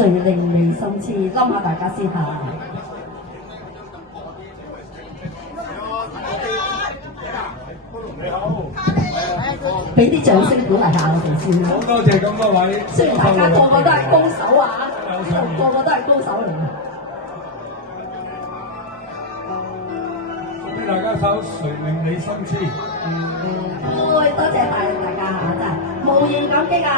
誰令你心痴，冧下大家先嚇。俾啲掌聲鼓勵下我哋先。好多謝咁多位。雖然大家個個都係高手啊，個個都係高手嚟嘅。送俾大家首《誰令你心痴》。多謝大家嚇，真係無言感激啊！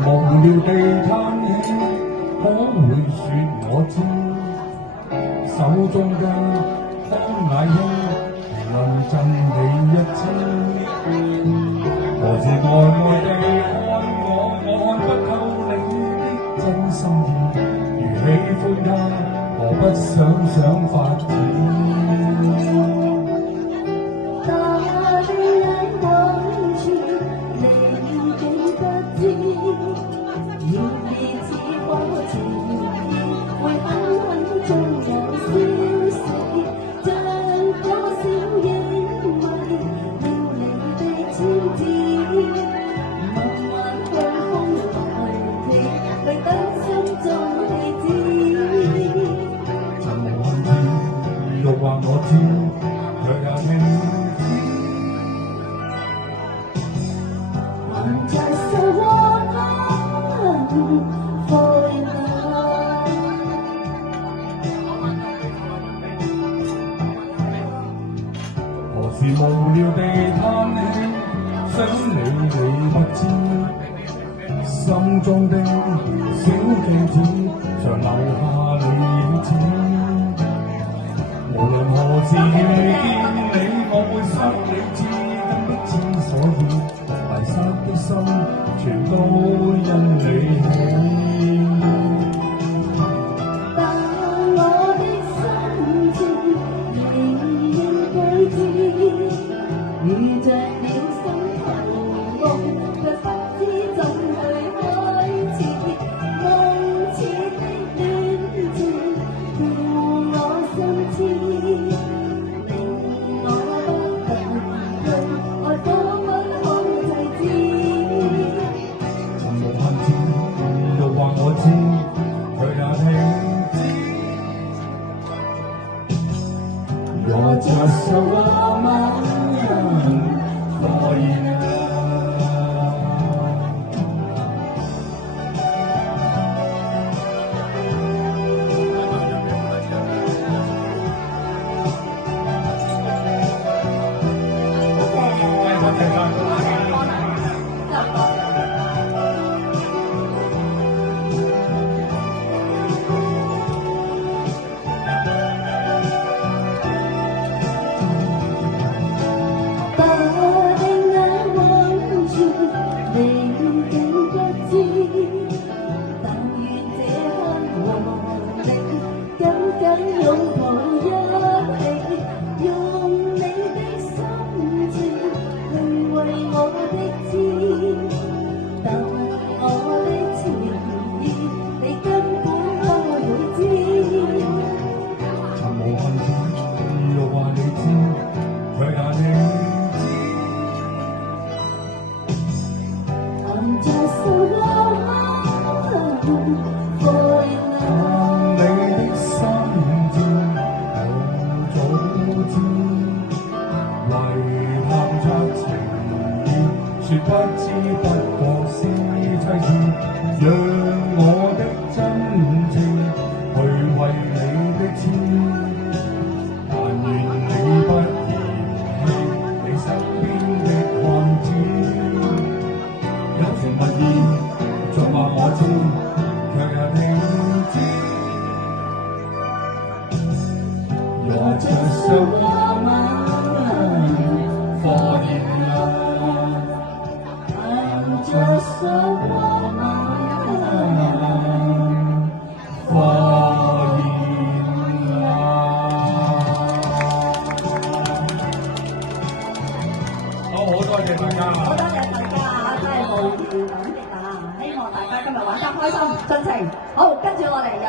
無聊地嘆氣，可會說我知？手中的康乃馨能贈你一支。何時呆呆地看我看不透你的真心意。如喜歡他，何不想發展？話我知，卻也聽知。還在說我何時無聊地嘆氣，想你不知，心中的小鏡子常留下你影子。無論何時遇見你，我會心理知，不知所以，迷失的心全都因你起。但我的心情仍然具知，遇着了心頭夢，卻不知怎去開始。夢似的戀情，叫我心痴。我就是我們可以說不知不覺是妻子，讓我的真情去為你的痴。但願你不嫌棄你身邊的漢子，有情蜜意再話我知，卻也聽知。我這是我。